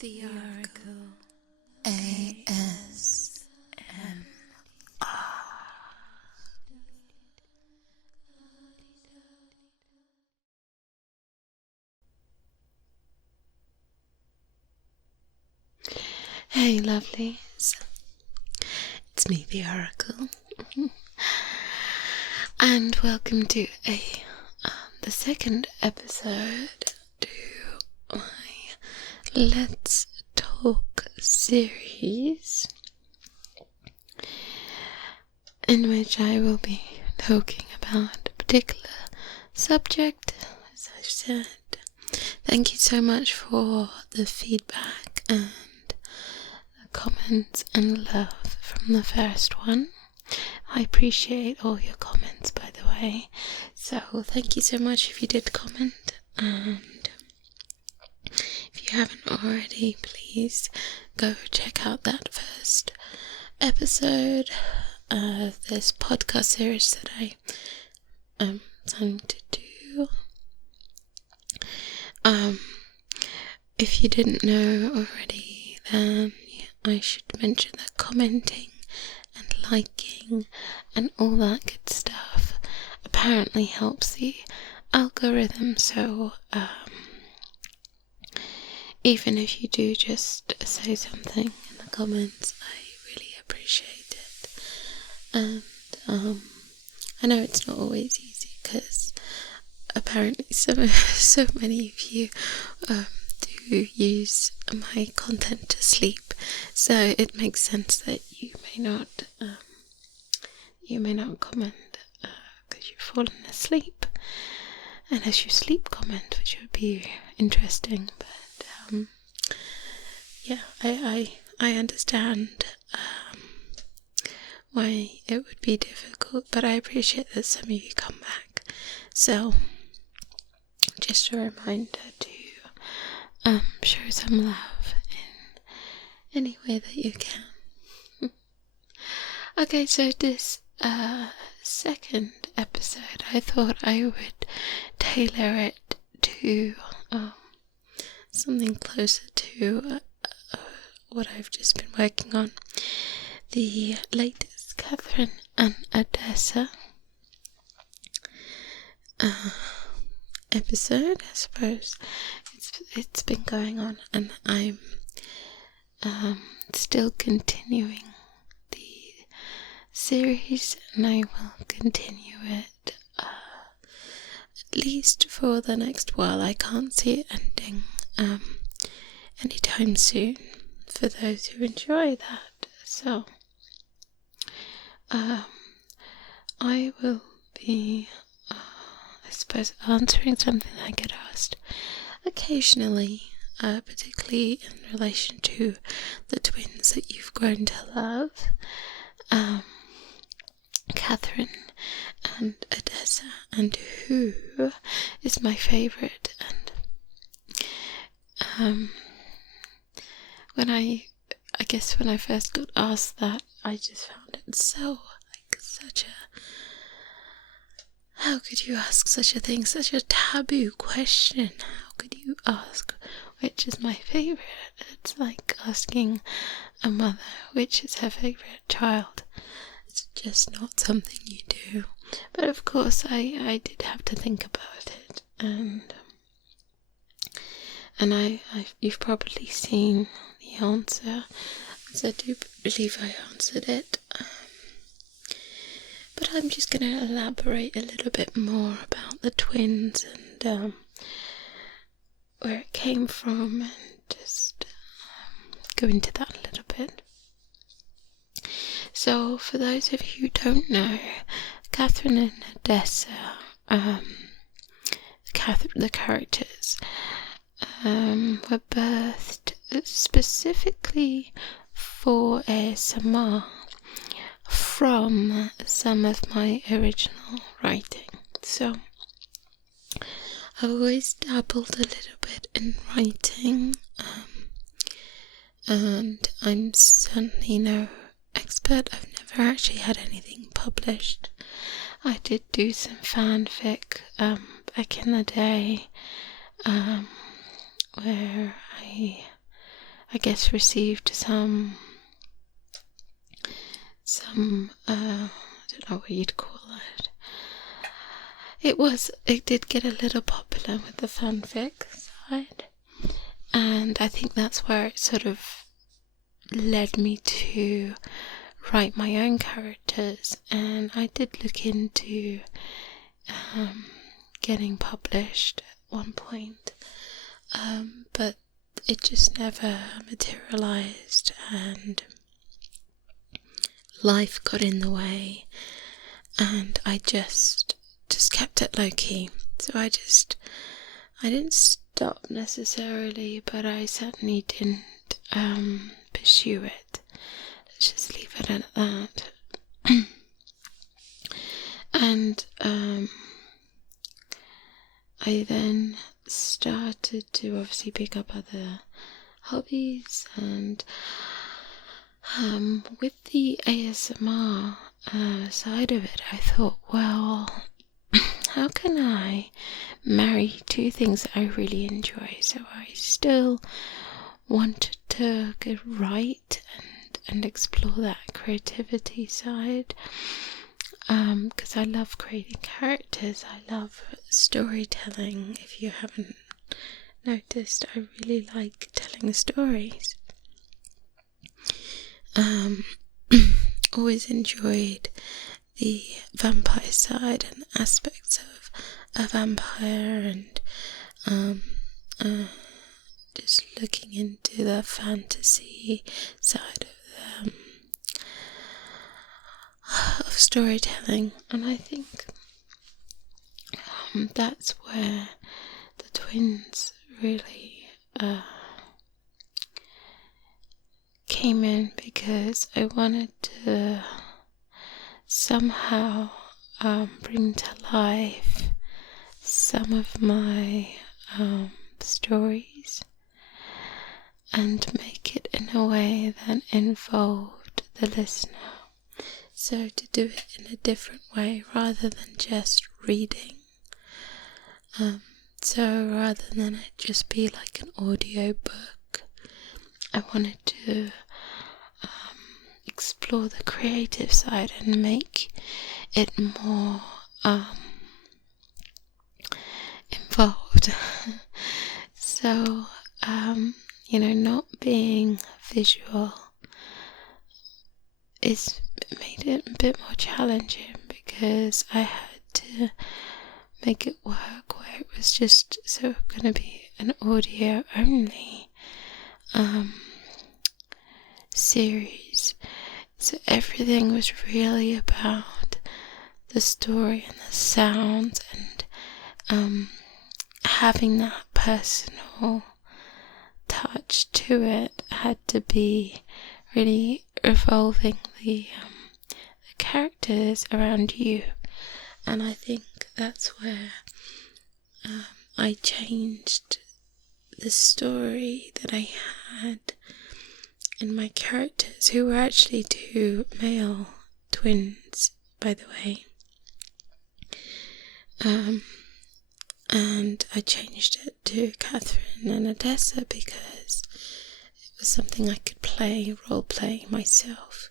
The Oracle ASMR. Hey lovelies, it's me, the Oracle, and welcome to the second episode to my Let's Talk series, in which I will be talking about a particular subject, as I've said. Thank you so much for the feedback and the comments and love from the first one. I appreciate all your comments, by the way, so thank you so much if you did comment, and if you haven't already, please go check out that first episode of this podcast series that I am planning to do. If you didn't know already, then I should mention that commenting and liking and all that good stuff apparently helps the algorithm, so even if you do just say something in the comments, I really appreciate it. And I know it's not always easy because apparently so many of you do use my content to sleep, so it makes sense that you may not comment because you've fallen asleep, unless you sleep comment, which would be interesting. But yeah, I understand why it would be difficult, but I appreciate that some of you come back. So just a reminder to show some love in any way that you can. Okay, so this second episode, I thought I would tailor it to something closer to what I've just been working on, the latest Catherine and Odessa episode. I suppose it's been going on, and I'm still continuing the series, and I will continue it at least for the next while. I can't see it ending anytime soon, for those who enjoy that. So I will be I suppose answering something that I get asked occasionally, particularly in relation to the twins that you've grown to love, Catherine and Odessa, and who is my favourite. And when I first got asked that, I just found it so such a, how could you ask such a thing, such a taboo question? How could you ask which is my favourite? It's like asking a mother which is her favourite child. It's just not something you do. But of course I did have to think about it, and you've probably seen the answer, as I do believe I answered it. But I'm just going to elaborate a little bit more about the twins and where it came from, and just go into that a little bit. So, for those of you who don't know, Catherine and Odessa, the characters, were birthed specifically for ASMR from some of my original writing. So I always dabbled a little bit in writing, and I'm certainly no expert. I've never actually had anything published. I did do some fanfic back in the day, where I I guess, received some I don't know what you'd call it. It did get a little popular with the fanfic side, and I think that's where it sort of led me to write my own characters. And I did look into getting published at one point, but it just never materialized, and life got in the way, and I just kept it low-key. So I didn't stop necessarily, but I certainly didn't pursue it. Let's just leave it at that. And I then started to obviously pick up other hobbies, and with the ASMR side of it, I thought, well, how can I marry two things that I really enjoy? So I still wanted to write and explore that creativity side, because I love creating characters. I love storytelling. If you haven't noticed, I really like telling stories. Always enjoyed the vampire side and the aspects of a vampire, and just looking into the fantasy side of storytelling. And I think that's where the twins really came in, because I wanted to somehow bring to life some of my stories and make it in a way that involved the listener. So to do it in a different way rather than just reading. So rather than it just be like an audio book, I wanted to explore the creative side and make it more involved. So, not being visual made it a bit more challenging, because I had to make it work where it was just going to be an audio only series. So everything was really about the story and the sounds, and having that personal touch to it had to be really revolving the characters around you. And I think that's where I changed the story that I had in my characters, who were actually two male twins, by the way. And I changed it to Catherine and Odessa because it was something I could role play myself.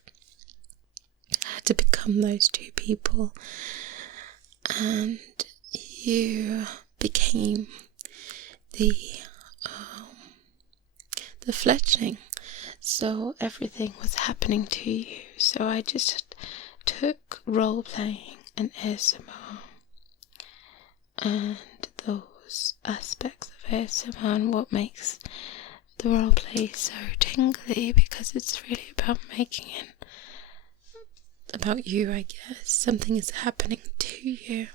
I had to become those two people, and you became the fledgling. So everything was happening to you. So I just took role playing and ASMR and those aspects of ASMR and what makes the role play so tingly, because it's really about making it about you, I guess. Something is happening to you,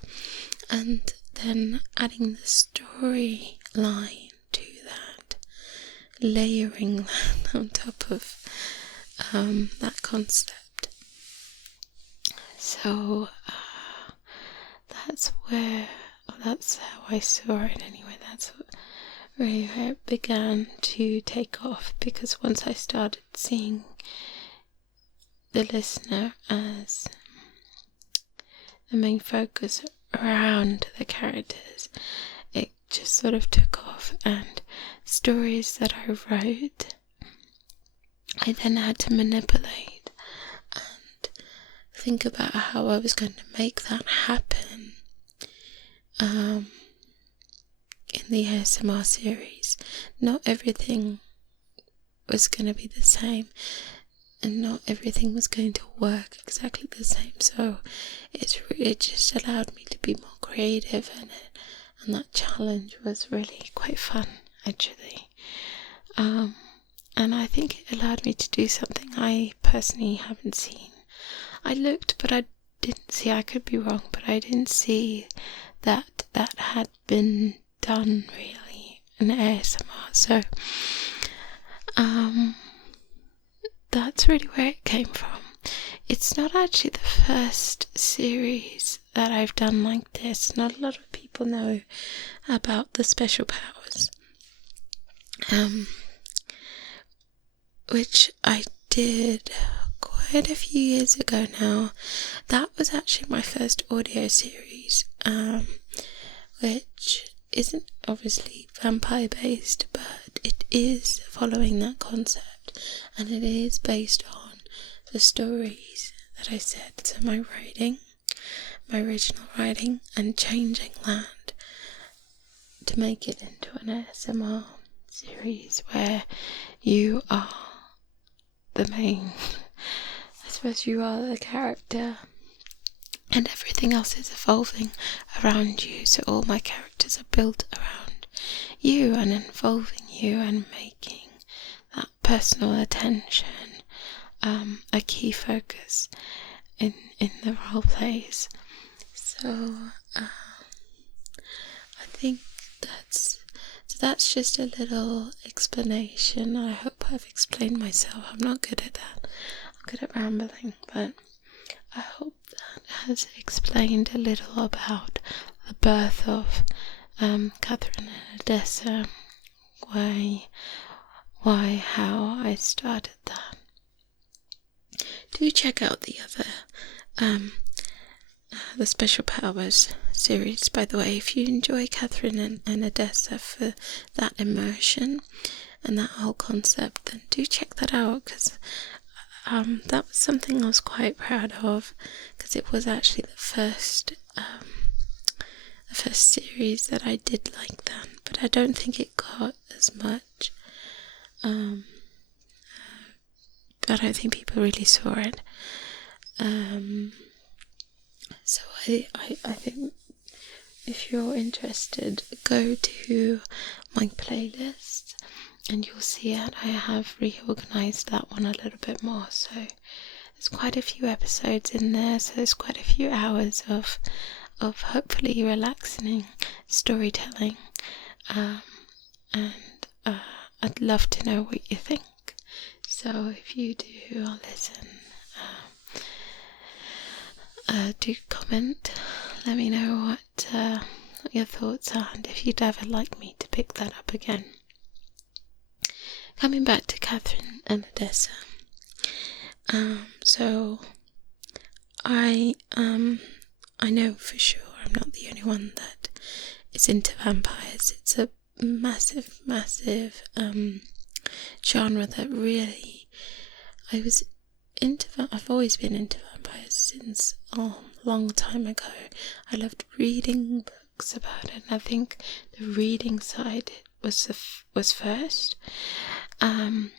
and then adding the storyline to that, layering that on top of that concept. So that's how I saw it anyway. That's really where it began to take off, because once I started seeing the listener as the main focus around the characters, it just sort of took off. And stories that I wrote I then had to manipulate and think about how I was going to make that happen in the ASMR series. Not everything was going to be the same, and not everything was going to work exactly the same, so it just allowed me to be more creative in it, and that challenge was really quite fun, actually. And I think it allowed me to do something I personally haven't seen. I looked, but I didn't see, I could be wrong, but I didn't see that had been done really in ASMR. So that's really where it came from. It's not actually the first series that I've done like this. Not a lot of people know about the special powers, which I did quite a few years ago now. That was actually my first audio series, which isn't obviously vampire based, but it is following that concept, and it is based on the stories that I said. So my original writing, and changing that to make it into an ASMR series where you are the main, I suppose you are the character, and everything else is evolving around you. So all my characters are built around you and involving you and making that personal attention a key focus in the role plays. So I think that's just a little explanation. I hope I've explained myself. I'm not good at that. I'm good at rambling, but I hope that has explained a little about the birth of 𝗦𝗢𝗖𝗜𝗔𝗟 and Odessa, why, how I started that. Do check out the other the Special Powers series, by the way, if you enjoy 𝗦𝗢𝗖𝗜𝗔𝗟 and Odessa for that immersion and that whole concept, then do check that out, because that was something I was quite proud of, because it was actually the first series that I did like that, but I don't think it got as much. I don't think people really saw it. So I think if you're interested, go to my playlist and you'll see it. I have reorganized that one a little bit more, so there's quite a few episodes in there, so there's quite a few hours of hopefully relaxing storytelling, and I'd love to know what you think. So if you do listen, do comment, let me know what your thoughts are, and if you'd ever like me to pick that up again. Coming back to 𝗦𝗢𝗖𝗜𝗔𝗟 and Odessa, so I know for sure I'm not the only one that is into vampires. It's a massive genre that really I've always been into vampires since a long time ago. I loved reading books about it, and I think the reading side was first, and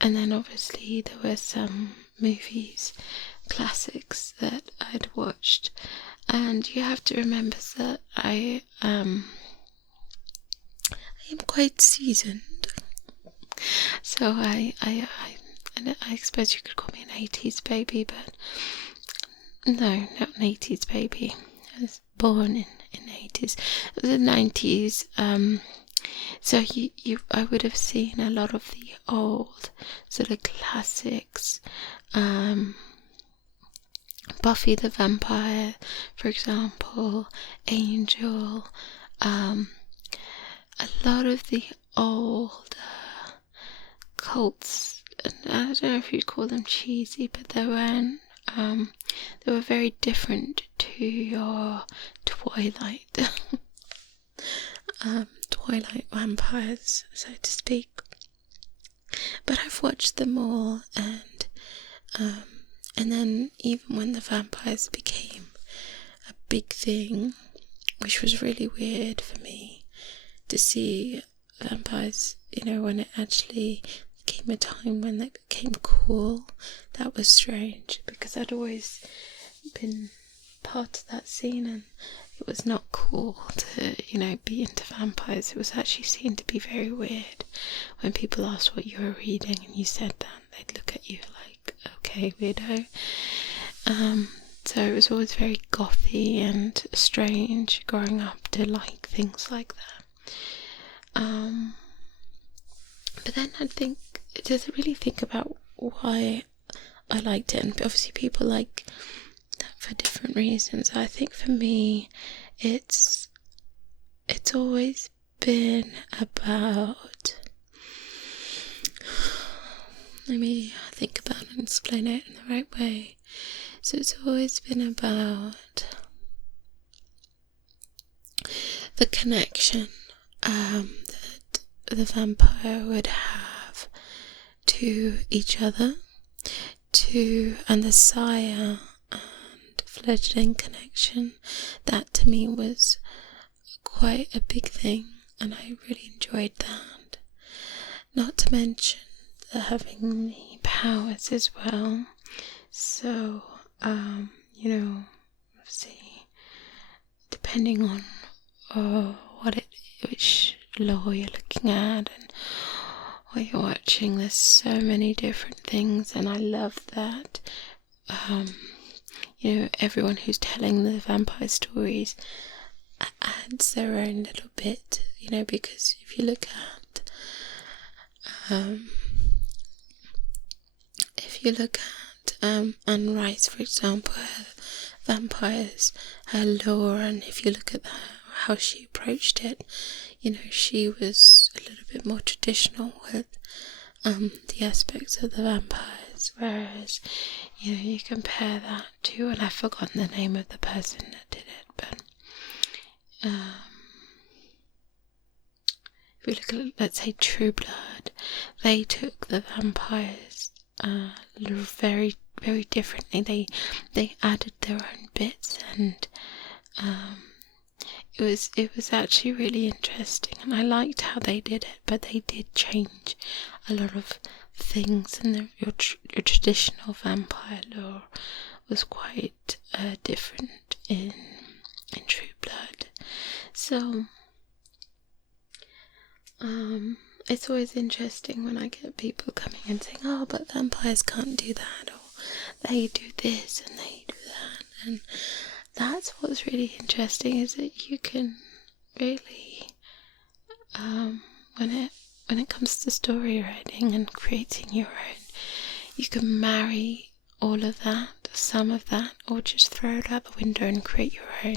then obviously there were some movies, classics that I'd watched, and you have to remember that I am quite seasoned, so I suppose you could call me an 80s baby, but no, not an 80s baby. I was born in the 80s. It was the 90s, so I would have seen a lot of the old sort of classics, Buffy the Vampire, for example, Angel, a lot of the old cults. I don't know if you'd call them cheesy, but they were very different to your Twilight vampires, so to speak. but I've watched them all, and then even when the vampires became a big thing, which was really weird for me to see vampires, when it actually came a time when they became cool. That was strange, because I'd always been part of that scene, and it was not cool to, be into vampires. It was actually seen to be very weird when people asked what you were reading and you said that. They'd look at you like, okay, weirdo. So it was always very gothy and strange growing up to like things like that. But then I'd think, does it really think about why I liked it? And obviously people like that for different reasons. I think for me, it's always been about, let me think about it and explain it in the right way. So it's always been about the connection that the vampire would have to each other, and the sire and fledgling connection. That to me was quite a big thing, and I really enjoyed that. Not to mention having the powers as well. So, obviously, depending on which law you're looking at and what you're watching, there's so many different things, and I love that. Everyone who's telling the vampire stories adds their own little bit, because if you look at Anne Rice, for example, her vampires, her lore, and if you look at how she approached it, she was a little bit more traditional with the aspects of the vampires, whereas you compare that to, and I've forgotten the name of the person that did it, but if we look at, let's say, True Blood, they took the vampires very, very differently. They added their own bits, and it was actually really interesting, and I liked how they did it, but they did change a lot of things, and your traditional vampire lore was quite different in True Blood. So it's always interesting when I get people coming and saying, oh, but vampires can't do that, or they do this and they do that, and that's what's really interesting, is that you can really, when it comes to story writing and creating your own, you can marry all of that, some of that, or just throw it out the window and create your own.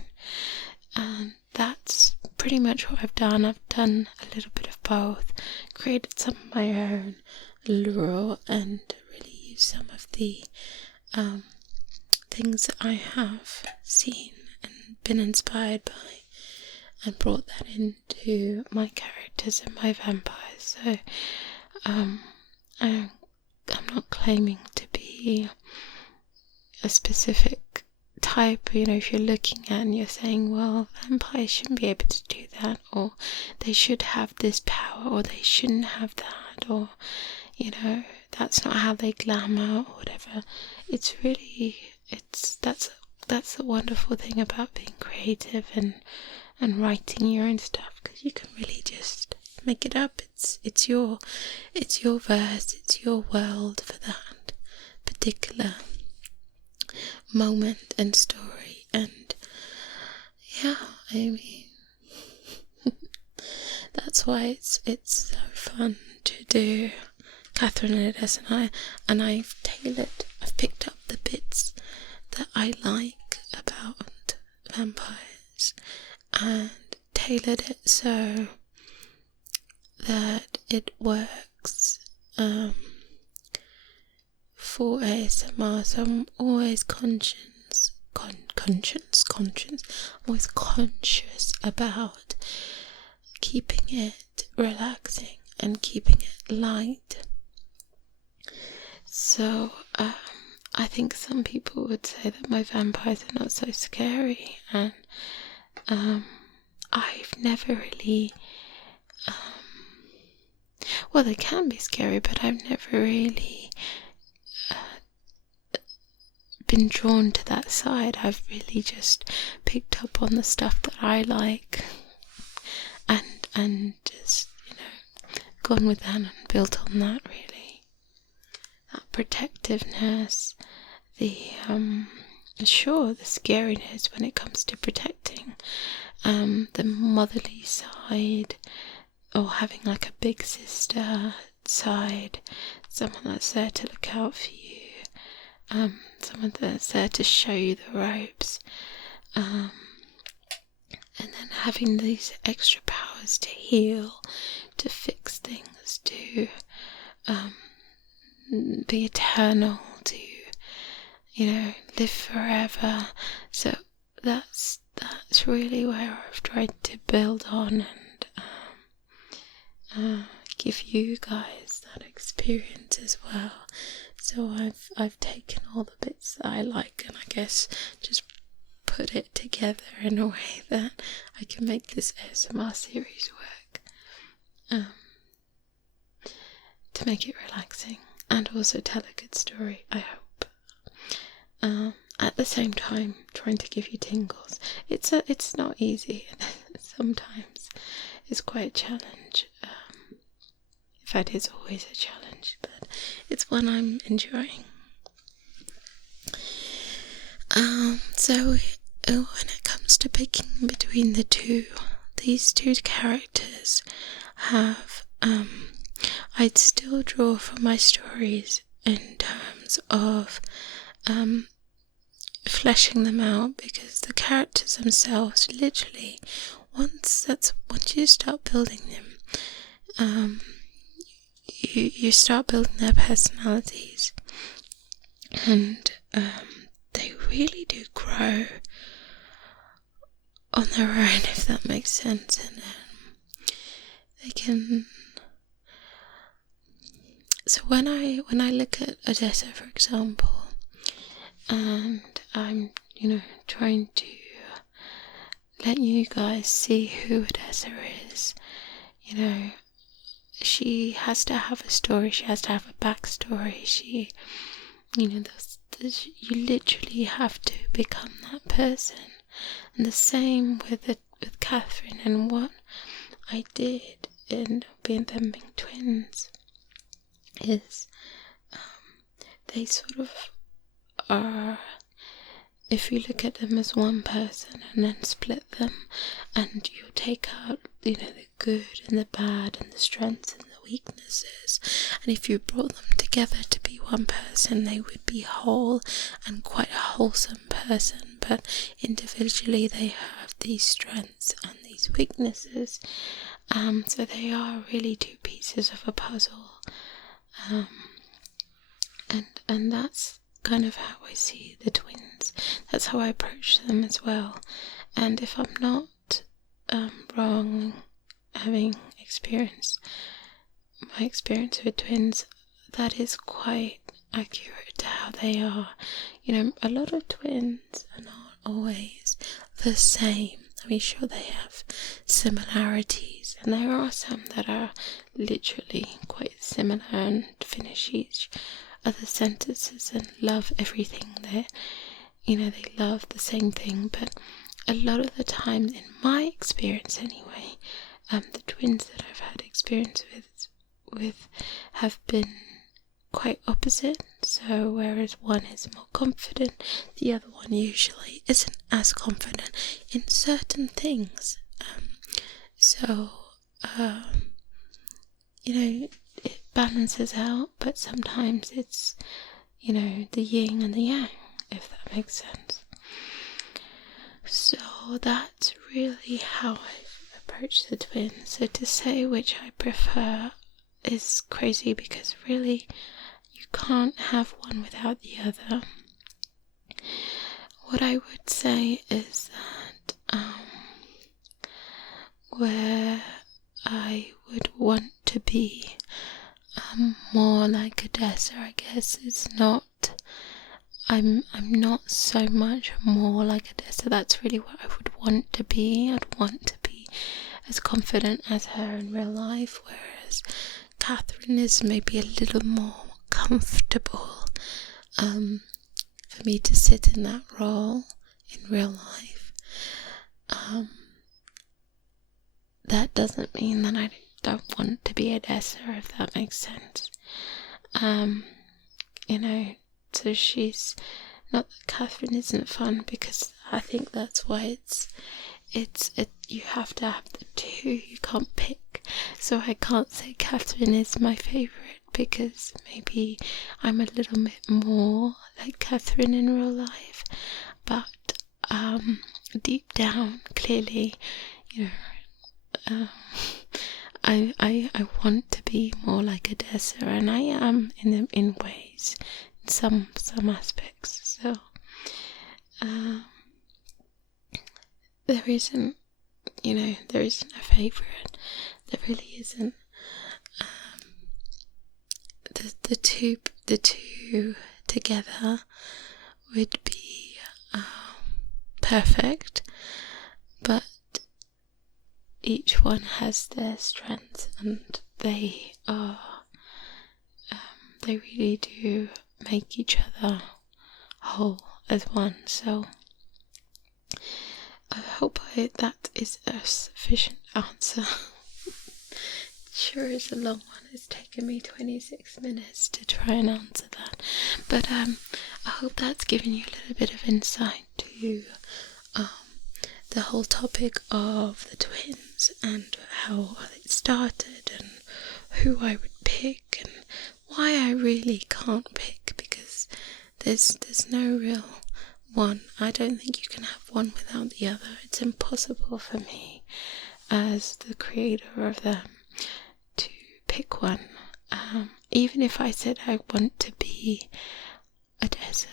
And that's pretty much what I've done. I've done a little bit of both, created some of my own lore, and really used some of the things that I have seen and been inspired by, and brought that into my characters and my vampires. So I'm not claiming to be a specific type. If you're looking at and you're saying, well, vampires shouldn't be able to do that, or they should have this power, or they shouldn't have that, or that's not how they glamour, or whatever. It's really, that's the wonderful thing about being creative and writing your own stuff, because you can really just make it up. It's your verse, it's your world for that particular moment and story. And yeah, I mean, that's why it's so fun to do Catherine and Odessa, and I've picked up the bits that I like about vampires and tailored it so that it works for ASMR. So I'm always conscious, always conscious about keeping it relaxing and keeping it light, So, I think some people would say that my vampires are not so scary, and I've never really, well, they can be scary, but I've never really been drawn to that side. I've really just picked up on the stuff that I like, and just, gone with that and built on that, really. That protectiveness, the scariness when it comes to protecting, the motherly side, or having like a big sister side, someone that's there to look out for you, someone that's there to show you the ropes, and then having these extra powers to heal, to fix things, to be eternal, to live forever. So that's really where I've tried to build on and give you guys that experience as well. So I've taken all the bits that I like, and I guess just put it together in a way that I can make this ASMR series work, to make it relaxing and also tell a good story, I hope. At the same time, trying to give you tingles. It's not easy. Sometimes it's quite a challenge. In fact, it's always a challenge, but it's one I'm enjoying. So when it comes to picking between the two, these two characters have, I'd still draw from my stories in terms of fleshing them out, because the characters themselves, literally, once you start building them, you start building their personalities, and they really do grow on their own, if that makes sense. And they can. So when I look at Odessa, for example, and I'm trying to let you guys see who Odessa is, she has to have a story, she has to have a backstory, she, you literally have to become that person. And the same with Catherine, and what I did in them being twins is they sort of are, if you look at them as one person and then split them, and you take out the good and the bad and the strengths and the weaknesses, and if you brought them together to be one person, they would be whole and quite a wholesome person. But individually they have these strengths and these weaknesses, so they are really two pieces of a puzzle, and that's kind of how I see the twins. That's how I approach them as well. And if I'm not wrong, having experienced my experience with twins, that is quite accurate to how they are. A lot of twins are not always the same. I mean, sure, they have similarities, and there are some that are literally quite similar and finish each other sentences and love everything there. They love the same thing, but a lot of the time, in my experience anyway, the twins that I've had experience with have been quite opposite. So whereas one is more confident, the other one usually isn't as confident in certain things. It balances out, but sometimes it's, the yin and the yang, if that makes sense. So that's really how I've approached the twins. So to say which I prefer is crazy, because really you can't have one without the other. What I would say is that where I would want to be more like Odessa, I guess. It's not, I'm not so much more like Odessa. That's really what I would want to be. I'd want to be as confident as her in real life, whereas Catherine is maybe a little more comfortable for me to sit in that role in real life. That doesn't mean that I don't want to be Odessa, if that makes sense. So she's not that Catherine isn't fun, because I think that's why you have to have the two. You can't pick. So I can't say Catherine is my favourite, because maybe I'm a little bit more like Catherine in real life, but deep down, clearly, I want to be more like Odessa, and I am in ways, in some aspects. So there isn't a favourite. There really isn't. The two together would be perfect, but each one has their strengths, and they really do make each other whole as one. So I hope that is a sufficient answer. Sure is a long one. It's taken me 26 minutes to try and answer that, but I hope that's given you a little bit of insight to the whole topic of the twins, and how it started, and who I would pick, and why I really can't pick, because there's no real one. I don't think you can have one without the other. It's impossible for me, as the creator of them, to pick one. Even if I said I want to be Odessa,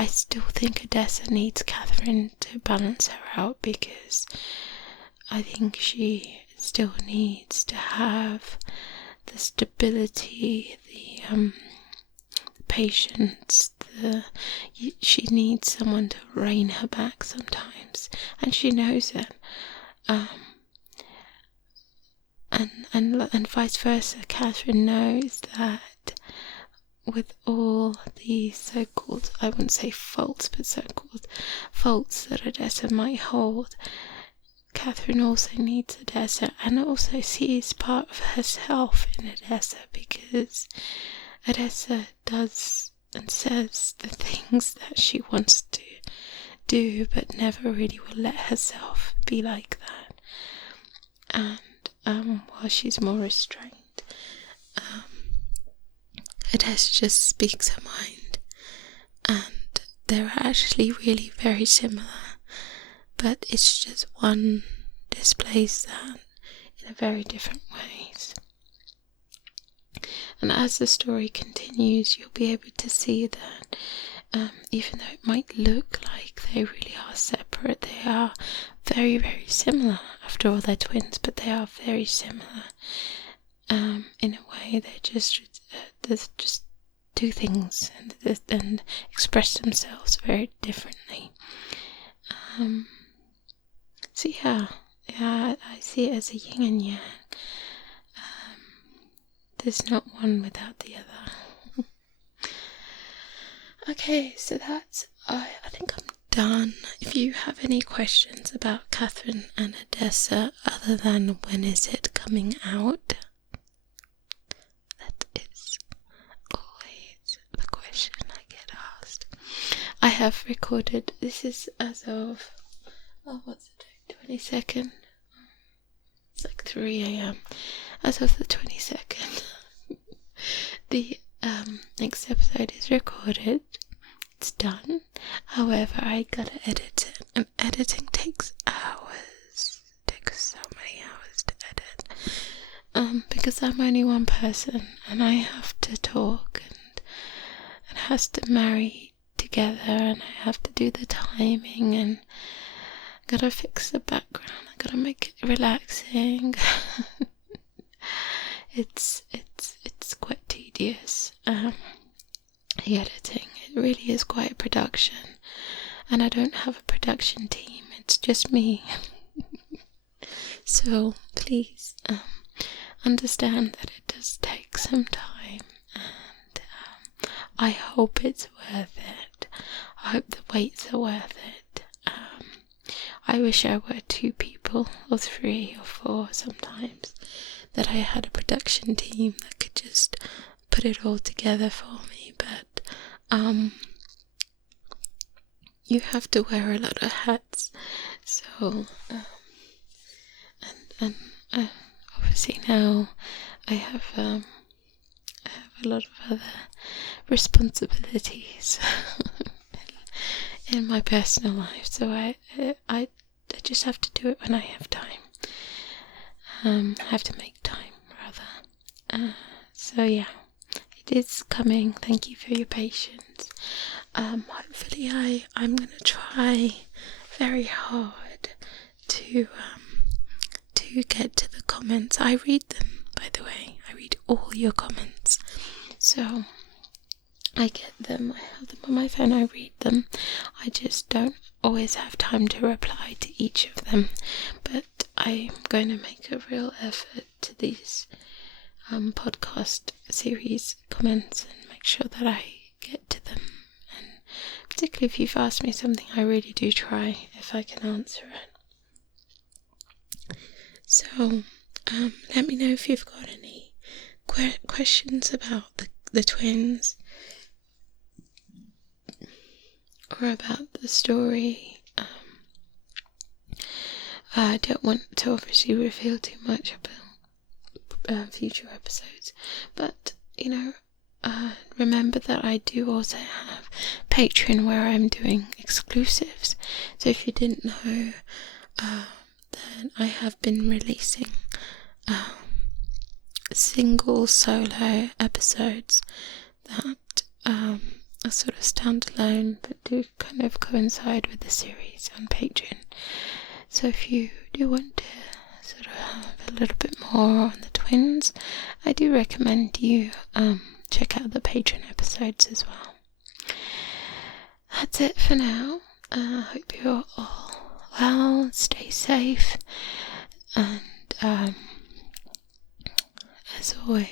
I still think Odessa needs Catherine to balance her out, because I think she still needs to have the stability, the patience. She needs someone to rein her back sometimes, and she knows it. And vice versa. Catherine knows that with all the so-called, I wouldn't say faults, but so-called faults that Odessa might hold, Catherine also needs Odessa, and also sees part of herself in Odessa, because Odessa does and says the things that she wants to do, but never really will let herself be like that. And while she's more restrained, Odessa just speaks her mind, and they're actually really very similar, but it's just one displays that in a very different ways. And as the story continues, you'll be able to see that even though it might look like they really are separate, they are very, very similar. After all, they're twins, but they are very similar. In a way, they just do things and express themselves very differently. So yeah, I see it as a yin and yang. There's not one without the other. Okay, so that's, I think I'm done. If you have any questions about Catherine and Odessa, other than when is it coming out, that is always the question I get asked. I have recorded, this is as of, what's the date, 22nd? It's like 3 a.m. As of the 22nd. The next episode is recorded. It's done. However, I gotta edit it, and editing takes hours. It takes so many hours to edit. Because I'm only one person, and I have to talk, and it has to marry together, and I have to do the timing, and gotta fix the background. I gotta make it relaxing. It's quite tedious, the editing. It really is quite a production, and I don't have a production team, it's just me. So please understand that it does take some time, and I hope it's worth it. I hope the waits are worth it. I wish I were 2 people or 3 or 4 sometimes, that I had a production team that could just put it all together for me, but you have to wear a lot of hats. So and obviously now I have a lot of other responsibilities in my personal life, so I just have to do it when I have time. I have to make time, rather. So yeah, it is coming. Thank you for your patience. Hopefully I'm going to try very hard to get to the comments. I read them, by the way. I read all your comments. So I get them, I have them on my phone, I read them. I just don't always have time to reply to each of them. But I'm going to make a real effort to these podcast series comments and make sure that I get to them. And particularly if you've asked me something, I really do try if I can answer it. So let me know if you've got any questions about the twins, or about the story. I don't want to obviously reveal too much about future episodes, but remember that I do also have Patreon where I'm doing exclusives. So if you didn't know, then I have been releasing single solo episodes that are sort of standalone but do kind of coincide with the series on Patreon. So if you do want to sort of have a little bit more on the twins, I do recommend you check out the Patreon episodes as well. That's it for now. I hope you're all well, stay safe, and as always,